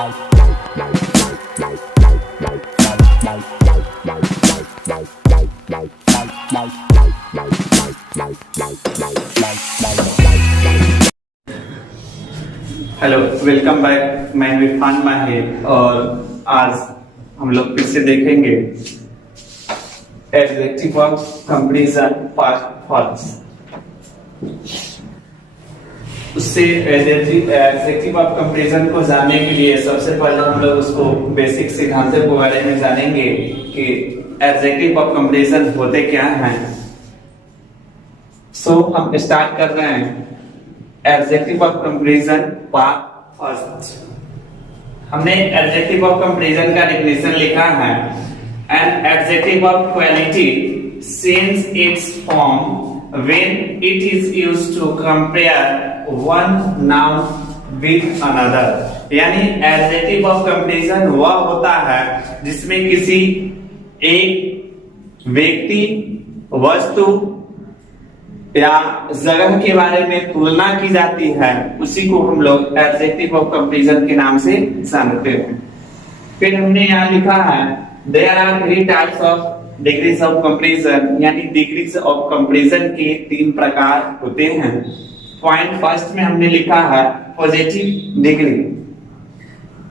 Hello, welcome back. मैं इरफान माहिर और आज हम लोग फिर से देखेंगे adjective of comparison past first. उससे एडजेक्टिव ऑफ कंपैरिजन को जानने के लिए सबसे पहले हम लोग उसको बेसिक सिद्धांतों के बारे में जानेंगे कि एडजेक्टिव ऑफ कंपैरिजन होते क्या हैं। हम स्टार्ट कर रहे हैं adjective of comparison part first. हमने एडजेक्टिव ऑफ कंपैरिजन का डेफिनेशन लिखा है। An adjective of quality since its form when it is used to compare one noun with another। यानी एडजेक्टिव ऑफ कंपैरिजन वह होता है जिसमें किसी एक व्यक्ति, वस्तु या जगह के बारे में तुलना की जाती है, उसी को हम लोग एडजेक्टिव ऑफ कंपैरिजन के नाम से जानते हैं। फिर हमने यहाँ लिखा है there are 3 types of degrees of comparison, यानी डिग्रीज ऑफ कंपैरिजन के 3 प्रकार होते हैं। पॉइंट फर्स्ट में हमने लिखा है पॉजिटिव डिग्री।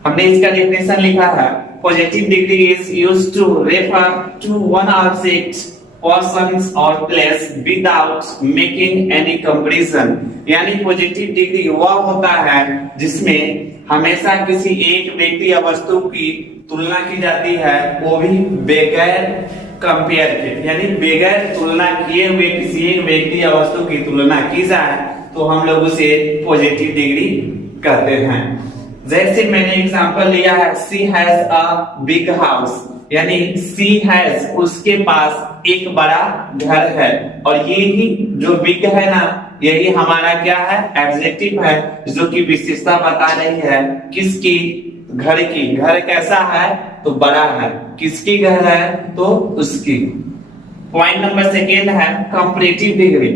हमने इसका डेफिनेशन लिखा है positive degree is used to refer to one object, persons or place without making any comparison। यानी पॉजिटिव डिग्री वह होता है जिसमें हमेशा किसी एक व्यक्ति या वस्तु की तुलना की जाती है, वो भी बगैर कंपेयर के, यानी बगैर तुलना किए हुए किसी एक व्यक्ति या वस्तु की तुलना की जाए तो हम लोग उसे पॉजिटिव डिग्री कहते हैं। जैसे मैंने एग्जांपल लिया है she has a big house, यानी शी हैज उसके पास एक बड़ा घर है, और ये ही जो बिग है ना, यही हमारा क्या है, एडजेक्टिव है जो कि विशेषता बता रही है किसकी, घर की। घर कैसा है तो बड़ा है, किसकी घर है तो उसकी। पॉइंट नंबर सेकेंड है comparative degree.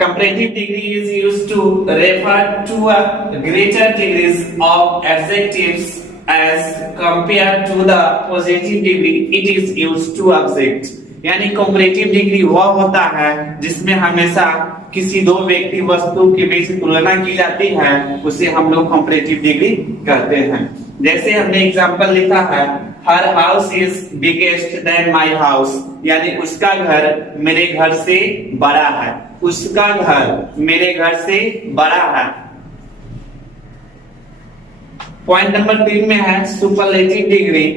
Comparative degree is used to refer to a greater degrees of adjectives as compared to the positive degree it is used to object। यानी कंपैरेटिव डिग्री वह होता है जिसमें हमेशा किसी दो व्यक्ति वस्तु के बीच तुलना की जाती है, उसे हम लोग कंपैरेटिव डिग्री कहते हैं। जैसे हमने एग्जांपल लिखा है her house is biggest than my house, यानी उसका घर मेरे घर से बड़ा है, उसका घर मेरे घर से बड़ा है। पॉइंट नंबर 3 में है superlative degree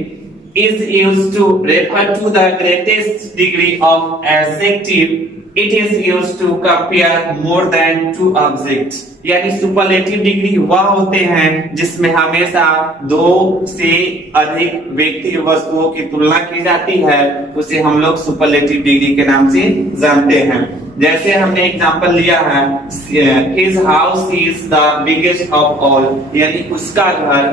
is used to refer to the greatest degree of adjective it is used to compare more than 2 objects। यानी सुपरलेटिव डिग्री वह होते हैं जिसमें हमेशा 2 से अधिक व्यक्ति वस्तुओं की तुलना की जाती है, उसे हम लोग सुपरलेटिव डिग्री के नाम से जानते हैं। जैसे हमने एग्जांपल लिया है his house is the biggest of all, यानी उसका घर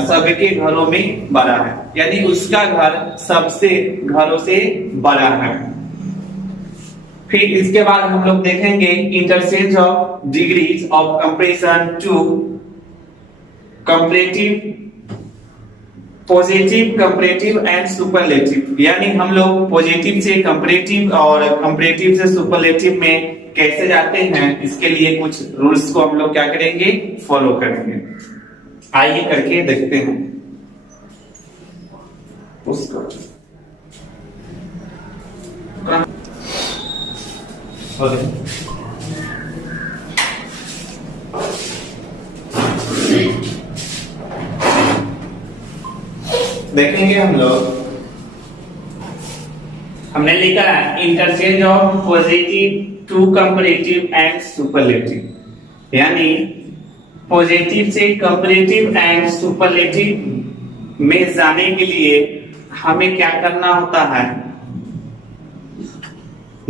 सबके घरों में बड़ा है, यानी उसका घर सबसे घरों से बड़ा है। फिर इसके बाद हम लोग देखेंगे interchange of degrees of comparison to comparative, positive, comparative and superlative. यानी हम लोग पॉजिटिव से कंपैरेटिव और कंपैरेटिव से सुपरलेटिव में कैसे जाते हैं, इसके लिए कुछ रूल्स को हम लोग क्या करेंगे, फॉलो करेंगे। आइए करके देखते हैं उसको। देखेंगे हम लोग, हमने लिखा है interchange of positive to comparative and superlative. यानी पॉजिटिव से कंपैरेटिव एंड सुपरलेटिव में जाने के लिए हमें क्या करना होता है।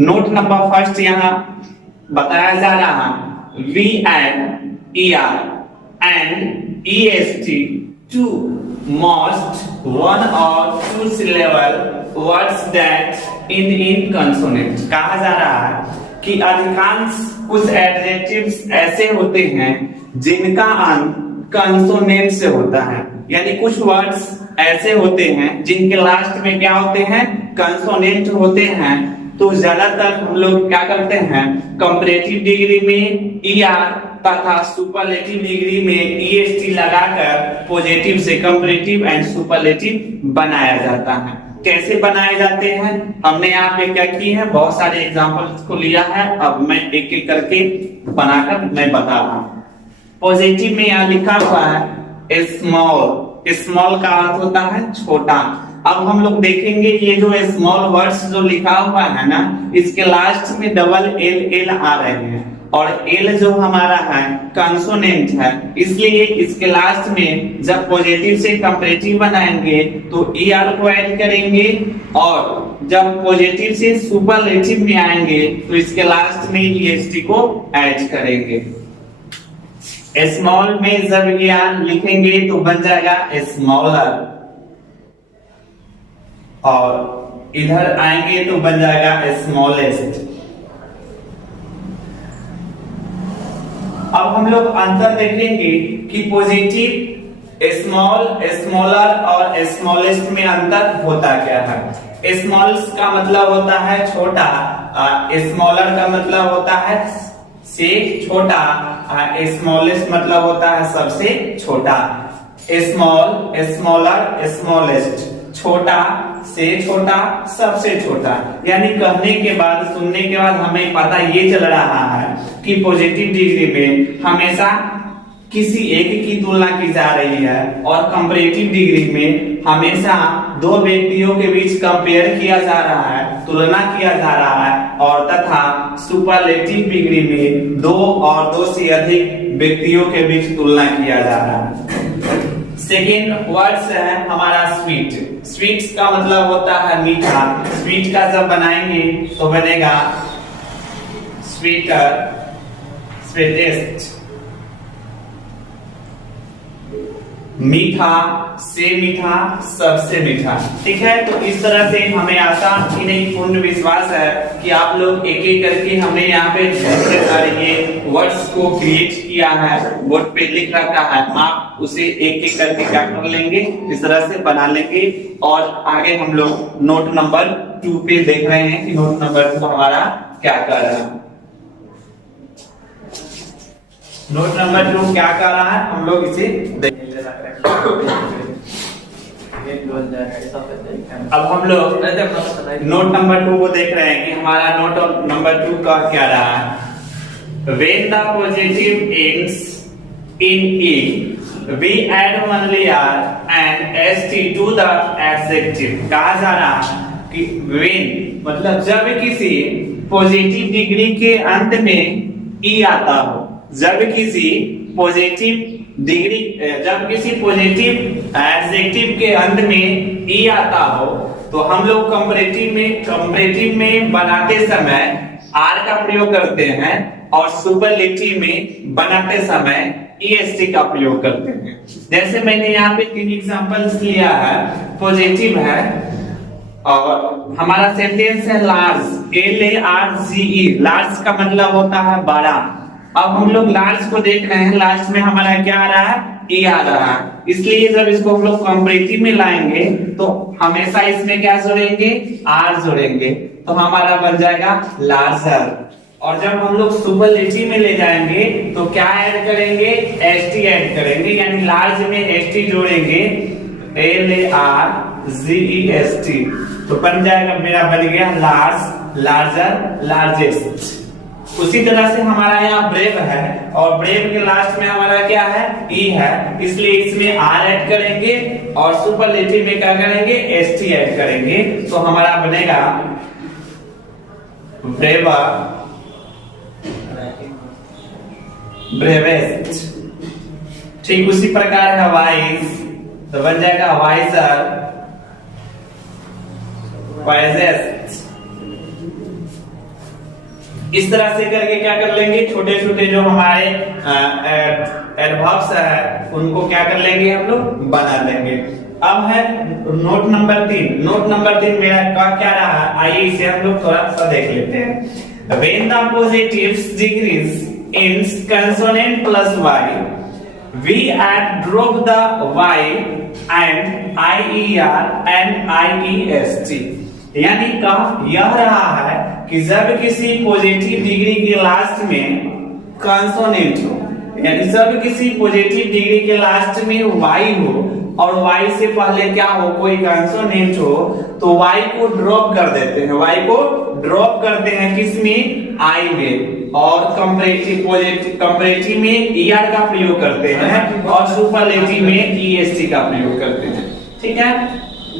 नोट नंबर फर्स्ट यहाँ बताया जा रहा है we add ER and EST to most one or two syllable words that end in consonant। कहा जा रहा है कि अधिकांश कुछ एडजेक्टिव्स ऐसे होते हैं जिनका अंत कंसोनेंट से होता है, यानी कुछ वर्ड्स ऐसे होते हैं जिनके लास्ट में क्या होते हैं, कंसोनेंट होते हैं। तो ज्यादातर हम लोग क्या करते हैं, कंपैरेटिव डिग्री में ईआर तथा सुपरलेटिव डिग्री में ईएसटी लगाकर पॉजिटिव से कंपैरेटिव एंड सुपरलेटिव बनाया जाता है। कैसे बनाए जाते हैं, हमने यहाँ पे क्या की है, बहुत सारे एग्जांपल्स को लिया है। अब मैं एक एक करके बनाकर मैं बता रहा हूँ। पॉजिटिव में यहाँ लिखा हुआ है स्मॉल, स्मॉल का अर्थ होता है छोटा। अब हम लोग देखेंगे ये जो स्मॉल वर्ड्स जो लिखा हुआ है ना, इसके लास्ट में डबल एल एल आ रहे हैं, और एल जो हमारा है कंसोनेंट है, इसलिए इसके लास्ट में जब पॉजिटिव से कंपैरेटिव बनाएंगे तो ईआर को ऐड करेंगे, और जब पॉजिटिव से सुपरलेटिव में आएंगे तो इसके लास्ट में ईएसटी को ऐड करेंगे। स्मॉल में जब ईआर लिखेंगे तो बन जाएगा स्मॉलर, और इधर आएंगे तो बन जाएगा स्मॉलेस्ट। अब हम लोग अंतर देखेंगे कि पॉजिटिव, स्मॉल, स्मॉलर और स्मॉलेस्ट में अंतर होता क्या है। स्मॉल्स का मतलब होता है छोटा, स्मॉलर का मतलब होता है से छोटा, स्मॉलेस्ट मतलब होता है सबसे छोटा। स्मॉल, स्मॉलर, स्मॉलेस्ट, छोटा से छोटा, सबसे छोटा। यानी कहने के बाद, सुनने के बाद हमें पता ये चल रहा है कि पॉजिटिव डिग्री में हमेशा किसी एक की तुलना की जा रही है, और कंपैरेटिव डिग्री में हमेशा दो व्यक्तियों के बीच कंपेयर किया जा रहा है, तुलना किया जा रहा है, और तथा सुपरलेटिव डिग्री में दो और दो से अधिक व्यक्तियों के बीच तुलना किया जा रहा है। सेकेंड वर्ड्स है हमारा स्वीट। स्वीट्स का मतलब होता है मीठा। स्वीट का जब बनाएंगे तो बनेगा स्वीटर, स्वीटेस्ट। मीठा से मीठा, सबसे मीठा। ठीक है, तो इस तरह से हमें आशा ही नहीं पूर्ण विश्वास है कि आप लोग एक एक करके हमने यहाँ पे ढेर सारे ये वर्ड्स को क्रिएट किया है, बोर्ड पे लिख रखा है, आप उसे एक एक करके क्या कर लेंगे, इस तरह से बना लेंगे। और आगे हम लोग नोट नंबर 2 पे देख रहे हैं कि नोट नंबर 2 हमारा क्या कर रहा है। नोट नंबर 2 क्या कर रहा है, हम लोग इसे देख। अब हम लोग नोट नंबर 2 को देख रहे हैं कि हमारा नोट नंबर 2 का क्या रहा है। When the positive ends in E, we add only R and ST to the adjective। कहा जा रहा है कि when मतलब जब किसी पॉजिटिव डिग्री के अंत में E आता हो, जब किसी पॉजिटिव डिग्री, जब किसी पॉजिटिव एडजेक्टिव के अंत में ई आता हो, तो हम लोग कंपैरेटिव में बनाते समय आर का प्रयोग करते हैं, और सुपरलेटिव में बनाते समय ईएसटी का प्रयोग करते हैं। जैसे मैंने यहाँ पे 3 एग्जांपल्स लिया है। पॉजिटिव है और हमारा सेंटेंस है लार्ज, LARGE। लार्ज का मतलब होता है बड़ा। अब हम लोग लार्ज को देख रहे हैं, लास्ट में हमारा क्या आ रहा है, ई आ रहा है, इसलिए जब इसको हम लोग कंपैरेटिव में लाएंगे तो हमेशा इसमें क्या जोड़ेंगे, आर जोड़ेंगे, तो हमारा बन जाएगा लार्जर। और जब हम लोग सुपरलेटिव में ले जाएंगे तो क्या ऐड करेंगे, एसटी ऐड करेंगे, यानी लार्ज में एसटी जोड़ेंगे, LARGEST, तो बन जाएगा, मेरा बन गया लार्ज, लार्जर, लार्जेस्ट। उसी तरह से हमारा यहाँ ब्रेव है, और ब्रेव के लास्ट में हमारा क्या है, ई है, इसलिए इसमें आर ऐड करेंगे, और सुपरलेटिव में क्या करेंगे, एसटी ऐड करेंगे, तो हमारा बनेगा ब्रेवर, ब्रेवेस्ट। ठीक उसी प्रकार है वाइज, तो बन जाएगा वाइजर, वाइजेस्ट। इस तरह से करके क्या कर लेंगे, छोटे छोटे जो हमारे एडवर्ब्स है उनको क्या कर लेंगे, हम लोग बना लेंगे। अब है नोट नंबर 3। नोट नंबर 3 मेरा क्या रहा है, आइए इसे हम लोग थोड़ा सा देख लेते हैं। When the positives decrease in consonant plus y, we add drop the y and IER and IEST, यानी का यह रहा है कि जब किसी पॉजिटिव डिग्री के लास्ट में कंसोनेंट हो, यानी जब किसी पॉजिटिव डिग्री के लास्ट में y हो और y से पहले क्या हो, कोई कंसोनेंट हो, तो y को ड्रॉप कर देते हैं, y को ड्रॉप करते हैं किसमें, I में, और कंपैरेटिव में ER का प्रयोग करते हैं और सुपरलेटिव में EST का प्रयोग करते हैं। ठीक है,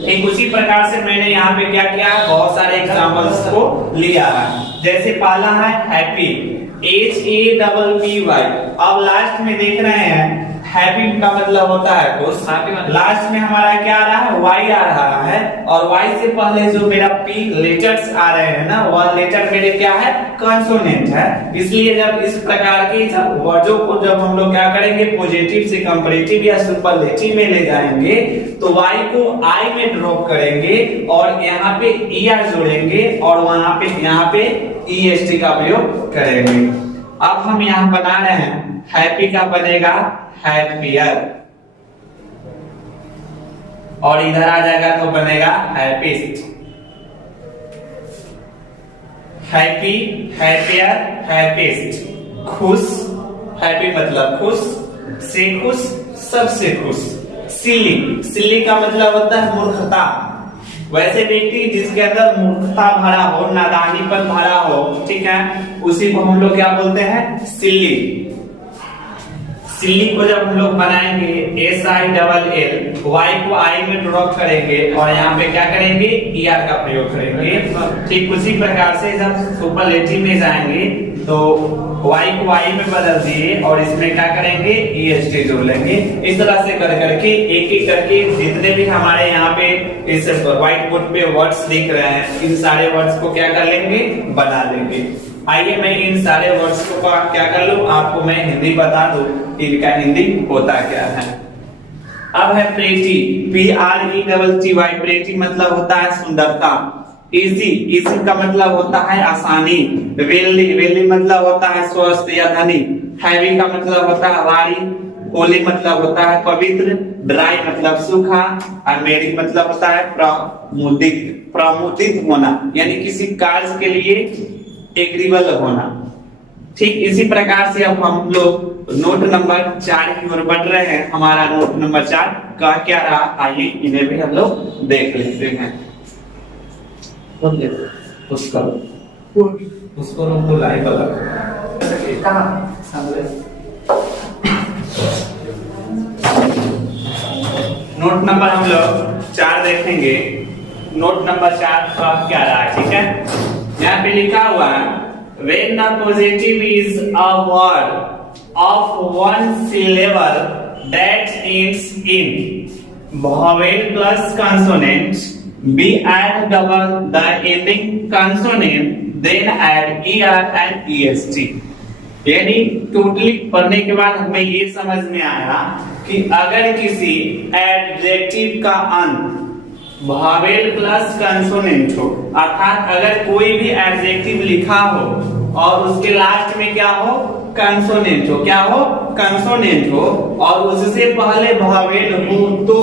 एक उसी प्रकार से मैंने यहाँ पे क्या किया, बहुत सारे एग्जांपल्स को लिया है। जैसे पहला है हैप्पी, HAPPY। अब लास्ट में देख रहे हैं हैप्पी का मतलब होता है खुश, लास्ट में हमारा क्या आ रहा है, Y आ रहा है, और Y से पहले जो मेरा P लेटर्स आ रहे हैं ना, वह लेटर मेरे क्या है, कंसोनेंट है। इसलिए जब इस प्रकार के वर्डों को जब हम लोग क्या करेंगे, पॉजिटिव से कंपैरेटिव या सुपरलेटिव में ले जाएंगे, तो Y को I में ड्रॉप करेंगे और यहाँ पे ER जोड़ेंगे और वहां पे यहाँ पे EST का प्रयोग करेंगे। अब हम यहाँ बना रहे हैं, हैप्पी का बनेगा हैप्पियर, और इधर आ जाएगा तो बनेगा हैप्पीस्ट। Happy, happier, happiest. खुश, हैप्पी मतलब खुश, से खुश, सबसे खुश। सिली, सिली का मतलब होता है मूर्खता, वैसे व्यक्ति जिसके अंदर मूर्खता भरा हो, नादानीपन भरा हो, ठीक है, उसी को हम लोग क्या बोलते हैं, सिली। सिली को जब हम लोग बनाएंगे SILL, Y को I में ड्रॉप करेंगे और यहाँ पे क्या करेंगे, ER का प्रयोग करेंगे। ठीक उसी प्रकार से जब सुपरलेटिव में जाएंगे तो Y को I में बदल दिए और इसमें क्या करेंगे, EST जोड़ लेंगे। इस तरह से कर करके एक एक करके जितने भी हमारे यहाँ पे इस व्हाइट बोर्ड पे वर्ड्स दिख रहे हैं, इन सारे वर्ड्स को क्या कर लेंगे, बना लेंगे। आइए मैं इन सारे वर्ड्स को क्या कर लूं, आपको मैं हिंदी बता दूं, इनका हिंदी होता क्या है। अब है प्रेटी, PRETTY, प्रेटी मतलब होता है सुंदरता। इजी, इजी का मतलब होता है आसानी। वेली, वेली मतलब होता है स्वस्थ या धनी। हैवी का मतलब होता है भारी। होली मतलब होता है पवित्र। ड्राई मतलब सूखा। और मेरी मतलब होता है प्रमुदित, प्रमुदित होना, यानी किसी कार्य के लिए एग्रीबल होना। ठीक इसी प्रकार से अब हम लोग नोट नंबर 4 की ओर बढ़ रहे हैं। हमारा नोट नंबर 4 का क्या रहा, आइए इन्हें भी हम लोग देख लेते हैं। उसको तो लाइव नोट नंबर हम लोग 4 देखेंगे। नोट नंबर 4 का क्या रहा, ठीक है, यहाँ पे लिखा हुआ है when the positive is a word of one syllable that ends in vowel plus consonant, we add double the ending consonant, then add ER and EST। यानी टोटली पढ़ने के बाद हमें ये समझ में आया कि अगर किसी एडजेक्टिव का अंत वॉवेल प्लस कंसोनेंट हो, अर्थात अगर कोई भी एडजेक्टिव लिखा हो और उसके लास्ट में क्या हो, कंसोनेंट हो, क्या हो, कंसोनेंट हो, और उससे पहले वॉवेल हो, तो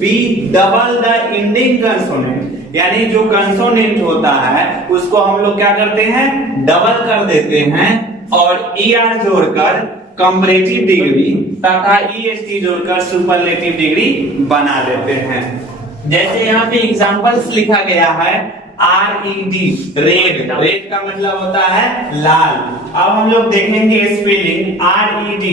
be double the ending consonant, यानी जो कंसोनेंट होता है उसको हम लोग क्या करते हैं, डबल कर देते हैं और ER जोड़कर कंपैरेटिव डिग्री तथा EST जोड़कर सुपरलेटिव डिग्री बना लेते हैं। जैसे यहाँ पे एग्जांपल्स लिखा गया है RED, रेड, रेड का मतलब होता है लाल। अब हम लोग देखेंगे स्पेलिंग RED,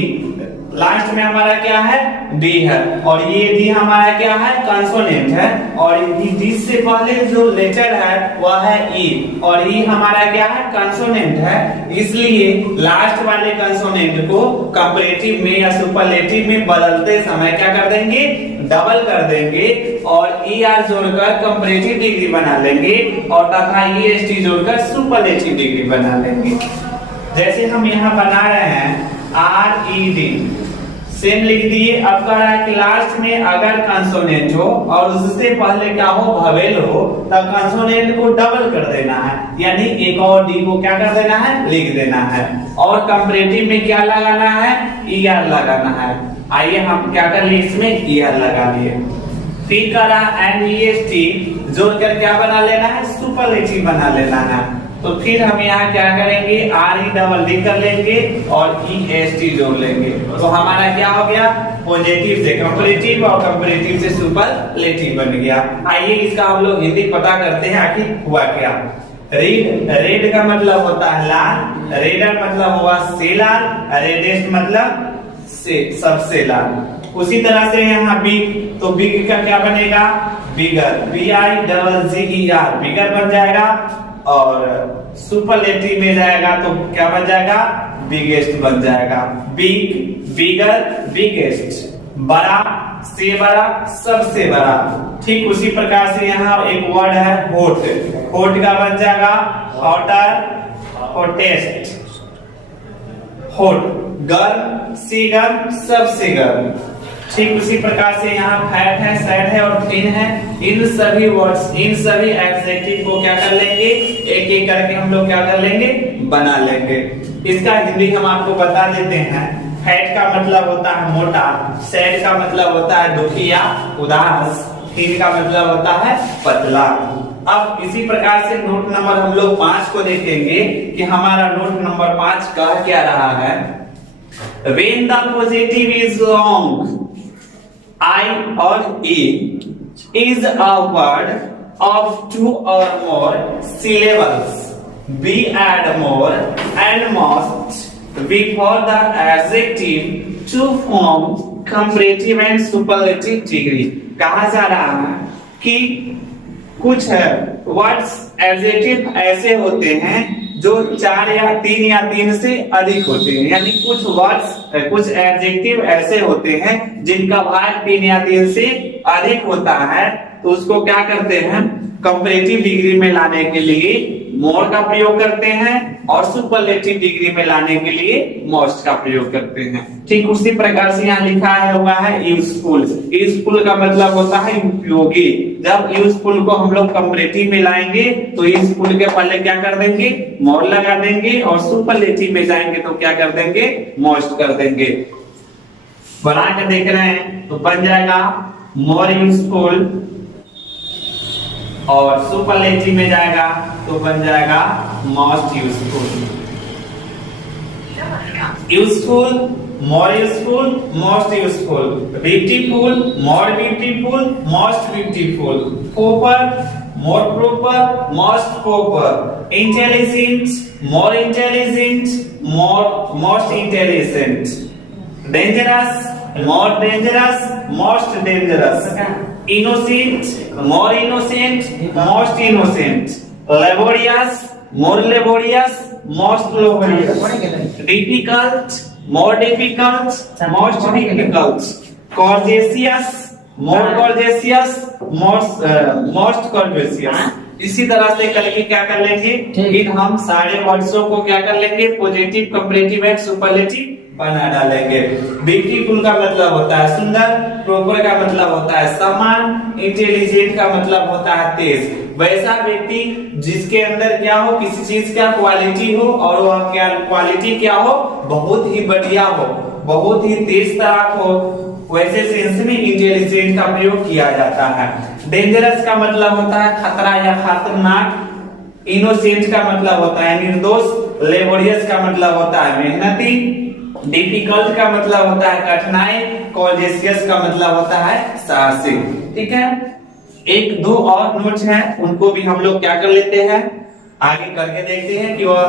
लास्ट में हमारा क्या है, D है, और ये D हमारा क्या है, कंसोनेंट है, और D से पहले जो लेटर है वह है E, और E हमारा क्या है, कंसोनेंट है। इसलिए लास्ट वाले कंसोनेंट को कंपैरेटिव में या सुपरलेटिव में बदलते समय क्या कर देंगे, डबल कर देंगे और ER जोड़कर कंपैरेटिव डिग्री बना लेंगे और तथा EST जोड़कर सुपरलेटिव डिग्री बना लेंगे। जैसे हम यहाँ बना रहे हैं RED, सेम लिख दिए। अब कह रहा है कि लास्ट में अगर कंसोनेंट हो और उससे पहले क्या हो, ववेल हो, तब कंसोनेंट को डबल कर देना है, यानी एक और डी को क्या कर देना है, लिख देना है। और कंपैरेटिव में क्या लगाना है, ईआर लगाना है। आइए हम क्या कर लिए, इसमें ईआर लगा लिए। फिर कह रहा एनईएसटी जोड़ कर क्या बना लेना है, सुपरलेटिव बना लेना है। तो फिर हम यहाँ क्या करेंगे, आर ई डबल डी कर लेंगे और ई एस टी जोड़ लेंगे। तो हमारा क्या हो गया, पॉजिटिव से कंपैरेटिव और कंपैरेटिव से सुपरलेटिव बन गया। आइए इसका हम लोग हिंदी पता करते हैं आखिर हुआ क्या। रेड, रेड का मतलब होता है लाल, रेडर मतलब हुआ से लाल, रेडेस्ट मतलब से सबसे लाल। उसी तरह से यहाँ बिग, तो बिग का क्या बनेगा, bigger, B I double G E R, bigger बन जाएगा। और सुपरलेटिव में जाएगा तो क्या बन जाएगा, बिगेस्ट बन जाएगा। बिग, बिगर, बिगेस्ट, बड़ा, से बड़ा, सबसे बड़ा। ठीक उसी प्रकार से यहाँ एक वर्ड है होट, होट का बन जाएगा हॉटर, हॉटेस्ट, होट, गर्म, से गर्म, सबसे गर्म। ठीक उसी प्रकार से यहाँ फैट है, सैड है और थिन है। इन सभी वर्ड्स, इन सभी एडजेक्टिव को क्या कर लेंगे, एक एक करके हम लोग क्या कर लेंगे, बना लेंगे। इसका हिंदी हम आपको बता देते हैं। फैट का मतलब होता है मोटा, सैड का मतलब होता है दुखी या उदास, थिन का मतलब होता है पतला। अब इसी प्रकार से नोट नंबर हम लोग 5 को देखेंगे कि हमारा नोट नंबर 5 कह क्या रहा है। When the positive is long, I or E is a word of 2 or more syllables. We add more and must before the adjective to form comparative and superlative degree. कहा जा रहा है कि कुछ वर्ड्स एडजेक्टिव ऐसे होते हैं जो 4 या 3 या 3 से अधिक होते हैं, यानी कुछ वर्ड्स, कुछ एडजेक्टिव ऐसे होते हैं जिनका भाग 3 या 3 से अधिक होता है। तो उसको क्या करते हैं, कंपैरेटिव डिग्री में लाने के लिए मोर का प्रयोग करते हैं और सुपरलेटिव डिग्री में लाने के लिए मोस्ट का प्रयोग करते हैं। ठीक उसी प्रकार से यहाँ लिखा है हुआ है यूजफुल। यूजफुल का मतलब होता है उपयोगी। जब यूजफुल को हम लोग कंपैरेटिव में लाएंगे तो यूजफुल के पहले क्या कर देंगे, मोर लगा देंगे और सुपरलेटिव में जाएंगे तो क्या कर देंगे, मोस्ट कर देंगे। बना के देख रहे हैं तो बन जाएगा मोर यूजफुल, और सुपरलेटिव में जाएगा तो बन जाएगा most useful. Useful, more useful, most useful. Beautiful, more beautiful, most beautiful. Proper, more proper, most proper. Intelligent, more intelligent, most intelligent. Dangerous, more dangerous, most dangerous. Innocent, more innocent, most innocent. Laborious, more laborious, most laborious. Difficult, more difficult, most difficult. Courteous, more courteous, most courteous. इसी तरह से करके क्या कर लेंगे, इन हम सारे वर्ड्सों को क्या कर लेंगे, पॉजिटिव, कंपैरेटिव एंड सुपरलेटिव बना डालेंगे। ब्यूटीफुल का मतलब होता है सुंदर, प्रॉपर का मतलब होता है सम्मान, इंटेलिजेंट का मतलब होता है तेज। वैसा व्यक्ति जिसके अंदर क्या हो, किसी चीज का क्वालिटी हो और वह क्या क्वालिटी क्या हो, बहुत ही बढ़िया हो, बहुत ही तेज तराक हो, वैसे सेंस में इंटेलिजेंट का प्रयोग किया जाता है। डेंजरस का मतलब होता है खतरा या खतरनाक। इनोसेंट का मतलब होता है निर्दोष। लेबोरियस का मतलब होता है मेहनती। डिफिकल्ट का मतलब होता है कठिनाई। कॉर्जेसियस का मतलब होता है साहसी। ठीक है, 1, 2 और नोट्स हैं, उनको भी हम लोग क्या कर लेते हैं, आगे करके देखते हैं कि वह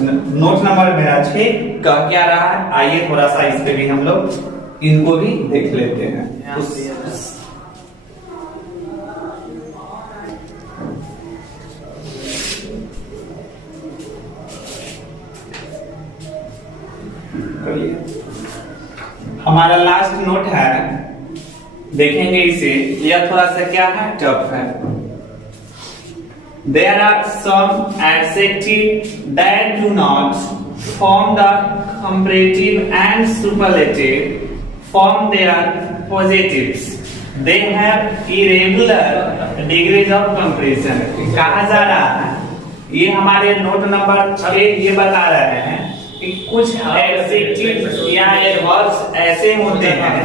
नोट नंबर मेरा 6 कह क्या रहा है। आइए थोड़ा सा इस पे भी हम लोग इनको भी देख लेते हैं। हमारा लास्ट नोट है, देखेंगे इसे। यह थोड़ा सा क्या है, टफ है। There are some adjectives that do not form the comparative and superlative form their positives. They have irregular degrees of compression. कहा जा रहा है, ये हमारे नोट नंबर 6 ये बता रहे हैं कि कुछ एडजेक्टिव या एडवर्ब्स ऐसे होते हैं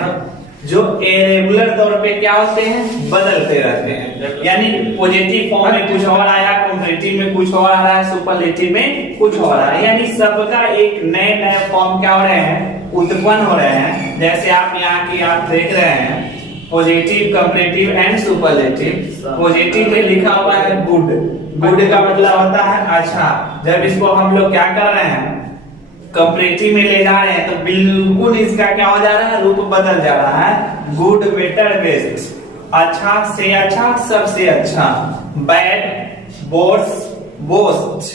जो इरेगुलर तौर पे क्या होते हैं, बदलते रहते हैं। यानी पॉजिटिव फॉर्म में कुछ और आया, कॉम्परेटिव में कुछ और आ रहा है, सुपरलेटिव में कुछ और आ रहा है। यानी सबका एक नए नए फॉर्म क्या हो रहे हैं, उत्पन्न हो रहे हैं। जैसे आप यहाँ की आप देख रहे हैं positive, comparative and superlative. Positive में लिखा हुआ है गुड। गुड का मतलब होता है अच्छा। जब इसको हम लोग क्या कर रहे हैं, कंपैरेटिव में ले जा रहे हैं, तो बिल्कुल इसका क्या हो जा रहा है, रूप बदल जा रहा है। गुड, बेटर, बेस्ट, अच्छा से अच्छा, सबसे अच्छा। Bad, worse, worst,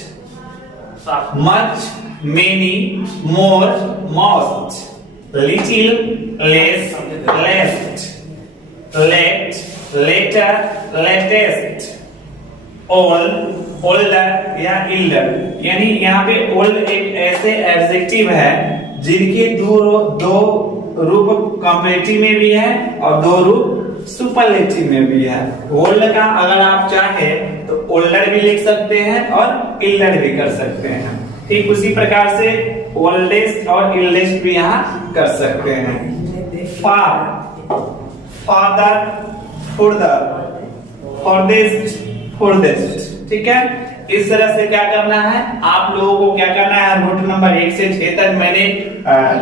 much, many, more, most, little, less, least, late, later, latest, old, older या इल्डर। यानी यहाँ पे ओल्ड एक ऐसे एडजेक्टिव है जिनके दो रूप कंपैरेटिव में भी है और दो रूप सुपरलेटिव में भी है। ओल्ड का अगर आप चाहे तो ओल्डर भी लिख सकते हैं और इल्डर भी कर सकते हैं। ठीक उसी प्रकार से ओल्डेस्ट और इल्डेस्ट भी यहाँ कर सकते हैं। फादर, फुर्दर, फॉरदेस्ट, फुर्देस्ट। ठीक है, इस तरह से क्या करना है, आप लोगों को क्या करना है, नोट नंबर 1 से 6 तक मैंने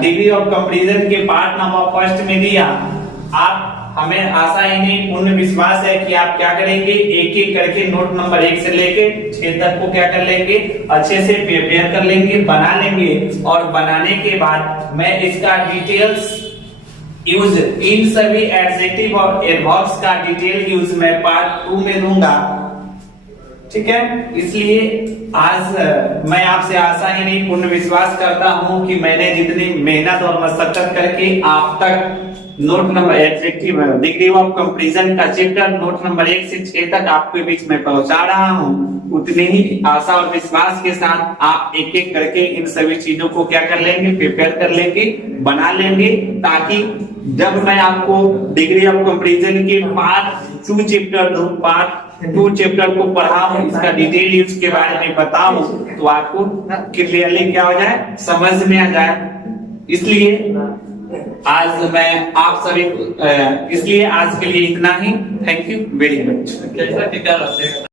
डिग्री ऑफ कंपैरिजन के पार्ट नंबर फर्स्ट में दिया। आप हमें आशा ही नहीं पूर्ण विश्वास है कि आप क्या करेंगे, एक एक करके नोट नंबर 1 से लेके 6 तक को क्या कर लेंगे, अच्छे से प्रिपेयर कर लेंगे, बना लेंगे। और बनाने के बाद मैं इसका डिटेल्स यूज इन सभी एडजेक्टिव और एडवर्ब्स का डिटेल यूज मैं पार्ट 2 में दूंगा। ठीक है, इसलिए आज मैं आपसे आशा ही नहीं पूर्ण विश्वास करता हूं कि मैंने जितनी मेहनत और मशक्कत करके आप तक note number adjective degree of comparison का चैप्टर नोट नंबर 1 से 6 तक आपके बीच में पहुंचा रहा हूं, उतनी ही आशा और विश्वास के साथ आप एक एक करके इन सभी चीजों को क्या कर लेंगे, प्रिपेयर कर लेंगे, बना लेंगे, ताकि जब मैं आपको डिग्री ऑफ कंपैरिजन के पार्ट 2 चैप्टर दूं, पार्ट 2 चैप्टर को पढ़ाऊं, इसका डिटेल यूज के बारे में बताऊं, तो आपको क्लियरली क्या हो जाए, समझ में आ जाए। इसलिए आज मैं आप सभी इसलिए आज के लिए इतना ही। Thank you very much.